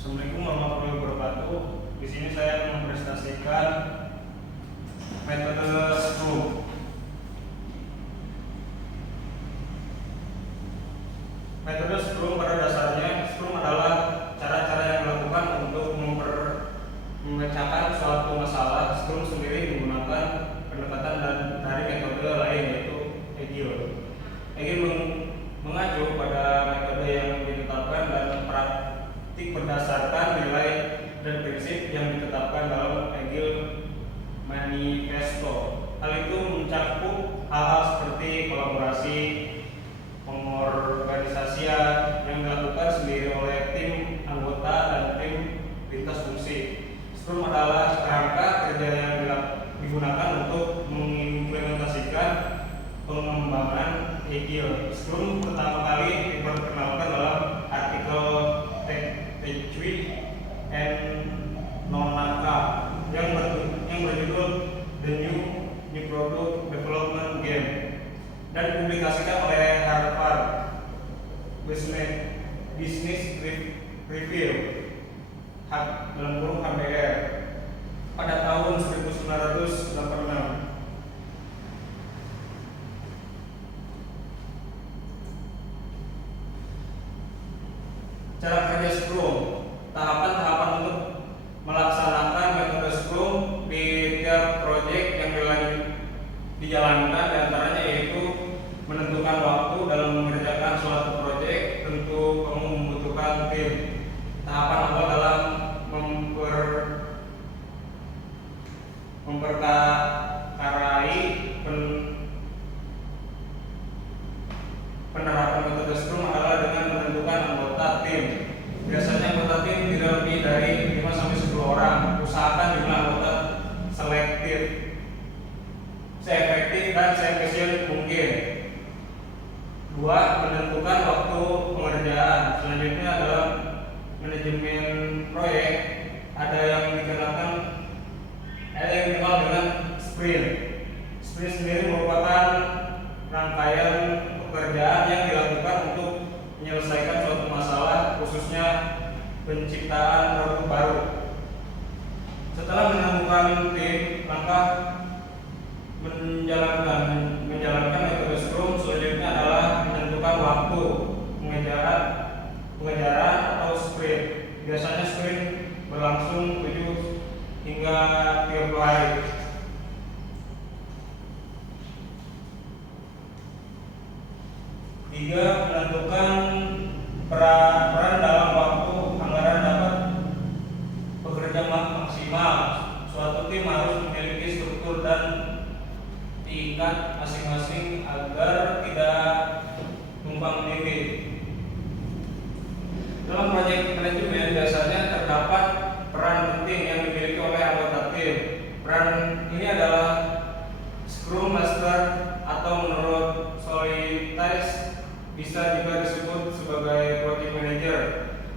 Assalamualaikum warahmatullahi wabarakatuh. Di sini saya akan mempresentasikan metode Scrum. Metode Scrum pada dasarnya, Scrum adalah cara-cara yang dilakukan untuk memecahkan suatu masalah. Scrum sendiri menggunakan pendekatan dari metode lain, yaitu Agile. Agile mengacu pada metode yang ditetapkan dan praktik berdasarkan nilai dan prinsip yang ditetapkan dalam Agile Manifesto. Hal itu mencakup hal-hal seperti kolaborasi, pengorganisasian yang dilakukan sendiri oleh tim anggota dan tim lintas fungsi. Scrum adalah kerangka kerja yang digunakan untuk mengimplementasikan pengembangan Agile. Scrum pertama kali diperkenalkan dalam artikel Techui and Nonaka yang berjudul The New Product Development Game dan dipublikasikan oleh Harvard Business Review (HBR) pada tahun 1986. Cara kerja Scrum, tahapan-tahapan untuk melaksanakan metode Scrum di tiap proyek yang dijalankan, diantaranya yaitu menentukan waktu dalam mengerjakan suatu proyek. Tentu kamu membutuhkan tim. Tahapan awal dalam memperkarai penerapan metode Scrum adalah dengan menentukan anggota tim. Biasanya anggota tim tidak lebih dari 5-10 orang. Usahakan jumlah anggota selektif, seefektif dan seefisien mungkin. 2. Menentukan waktu pengerjaan. Selanjutnya adalah manajemen proyek. Ada yang dikenal dengan sprint. Sprint sendiri merupakan rangkaian pekerjaan yang dilakukan untuk menyelesaikan suatu masalah, khususnya penciptaan produk baru. Setelah menemukan tim, langkah menjalankan metode Scrum selanjutnya adalah menentukan waktu pengejaran atau sprint. Biasanya sprint berlangsung 7 hingga 30 hari. 3. Menentukan peran dalam waktu anggaran dapat bekerja maksimal. Suatu tim harus memiliki struktur dan tingkat masing-masing agar tidak tumpang tindih. Dalam proyek manajemen biasanya terdapat peran penting yang dimiliki oleh anggota tim. Peran ini adalah Scrum Master atau menurut Solitis bisa juga disebut sebagai Project Manager.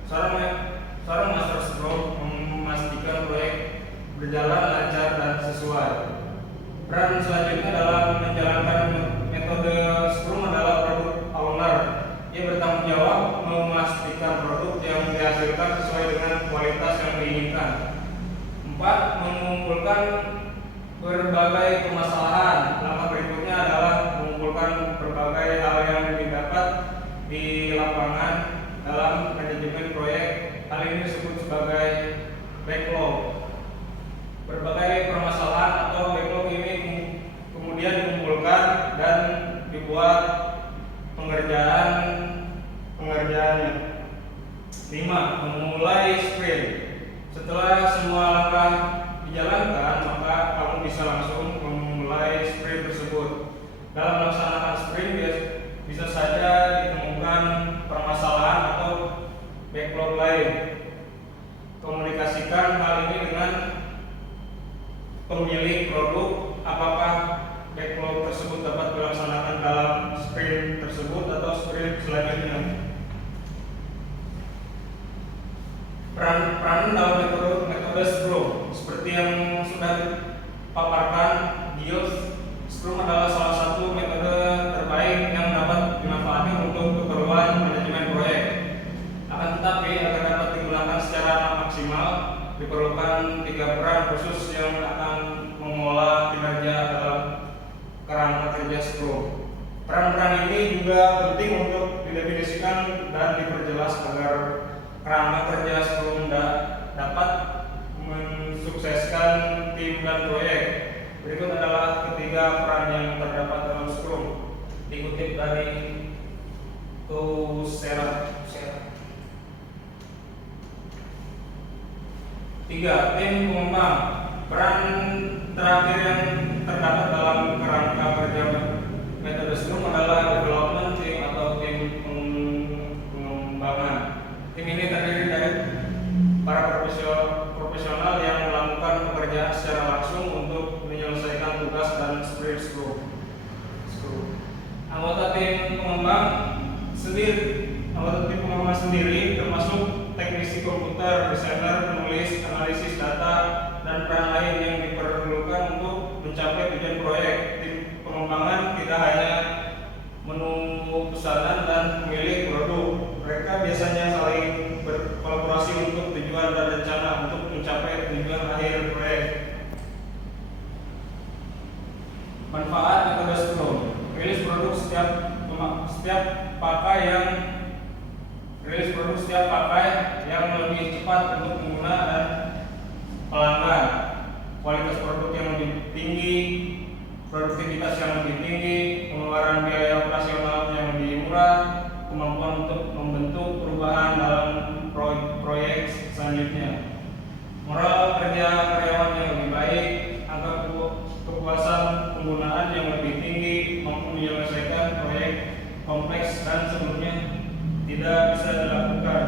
Seorang Master Scrum memastikan proyek berjalan lancar dan sesuai. Peran selanjutnya dalam menjalankan metode Scrum adalah Product Owner. Ia bertanggung jawab memastikan produk yang dihasilkan sesuai dengan kualitas yang diinginkan. 4. Mengumpulkan berbagai permasalahan. Langkah berikutnya adalah mengumpulkan berbagai hal yang didapat di lapangan dalam manajemen proyek. Hal ini disebut sebagai backlog. Berbagai permasalahan atau backlog ini kemudian dikumpulkan dan dibuat pengerjaannya. 5. Memulai sprint. Setelah semua langkah dijalankan, maka kamu bisa langsung memulai sprint tersebut. Dalam melaksanakan sprint bisa saja ditemukan permasalahan atau backlog lain. Komunikasikan hal ini dengan pemilik produk, apakah backlog tersebut dapat dilaksanakan dalam sprint tersebut atau sprint selanjutnya. Peran dalam metode Scrum seperti yang sudah dipaparkan, Scrum adalah salah satu metode terbaik yang dapat dimanfaatkan untuk keperluan manajemen proyek. Akan tetapi agar dapat digunakan secara diperlukan 3 peran khusus yang akan mengolah kinerja dalam kerangka kerja Scrum. Peran-peran ini juga penting untuk didefinisikan dan diperjelas agar kerangka kerja Scrum dapat mensukseskan tim dan proyek. Berikut adalah ketiga peran yang terdapat dalam Scrum, dikutip dari Coursera. 3. Tim pengembang. Peran terakhir yang terdapat dalam kerangka kerja metode Scrum adalah development team atau tim pengembangan. Tim ini terdiri dari para profesional yang melakukan pekerjaan secara langsung untuk menyelesaikan tugas dan sprint Scrum. Anggota tim pengembang sendiri termasuk teknisi komputer, desainer, penulis, analisis data, dan peran lain yang diperlukan untuk mencapai tujuan proyek. Tim pengembangan tidak hanya menunggu pesanan dan memilih produk. Mereka biasanya saling berkolaborasi untuk tujuan dan rencana untuk mencapai tujuan akhir proyek. Manfaat metode Scrum. Rilis produk setiap pakai yang lebih cepat untuk pengguna dan pelanggan. Kualitas produk yang lebih tinggi, produktivitas yang lebih tinggi, pengeluaran biaya operasional yang lebih murah, kemampuan untuk membentuk perubahan dalam proyek selanjutnya. Moral kerja karyawan yang lebih baik, angka kepuasan penggunaan yang lebih tinggi, mampu menyelesaikan proyek kompleks dan sebelumnya tidak bisa dilakukan.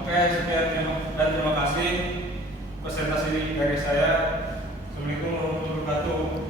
Oke, sekian dan terima kasih presentasi dari saya. Assalamualaikum warahmatullahi wabarakatuh.